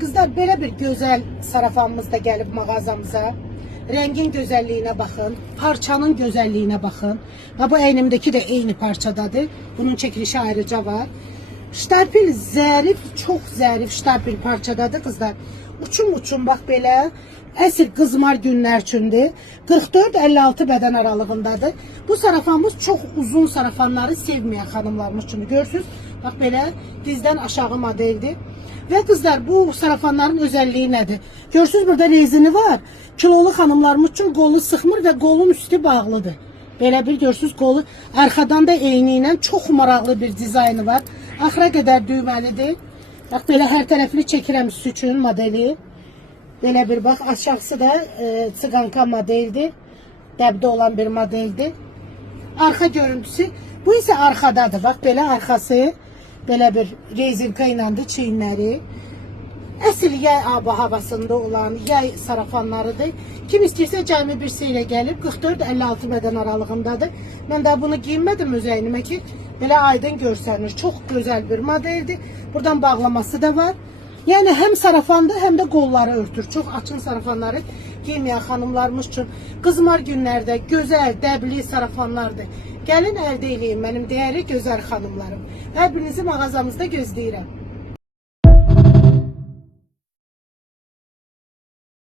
Kızlar, belə bir gözəl sarafanımız da gəlib mağazamıza. Rəngin gözəlliyinə baxın, parçanın gözəlliyinə baxın. Və bu əynimdəki də eyni parçadadır. Bunun çəkilişi ayrıca var. Ştarpil zərif, çox zərif ştarpil parçadadır qızlar. Uçum bax belə. Əsl qızmar günlər üçündür. 44-56 bədən aralığındadır. Bu sarafanımız çox uzun sarafanları sevməyən xanımlarımız üçündür. Görürsünüz, bax belə dizdən aşağı modeldir. Və qızlar, bu sarafanların özəlliyi nədir? Görürsünüz, burada rezini var. Kilolu xanımlarımız üçün qolu sıxmır və qolun üstü bağlıdır. Belə bir görürsünüz, qolu arxadan da eyni ilə çox maraqlı bir dizaynı var. Axıra qədər düyməlidir. Bax belə hər tərəfli çəkirəm siz üçün modeli. Belə bir bax, aşağısı da tsiqanka modeldir. Dəbdə olan bir modeldir. Arxa görüntüsü, bu isə arxadadır. Bax belə arxası, belə bir rezinka iləndir çiyinləri. Əsl yay havasında olan yay sarafanlarıdır. Kim istəyirsə cəmi bir ilə gəlib 44-56 bədən aralığındadır. Mən də bunu giyinmədim öz əynimə ki, belə aydın görsənir. Çox gözəl bir modeldir. Buradan bağlaması da var. Yəni həm sarafandır, həm də qolları örtür. Çox açın sarafanları giyməyən xanımlarımız üçün qızmar günlərdə gözəl, dəbli sarafanlardır. Gəlin əldə eləyin mənim dəyərli gözəl xanımlarım. Hər birinizi mağazamızda gözləyirəm.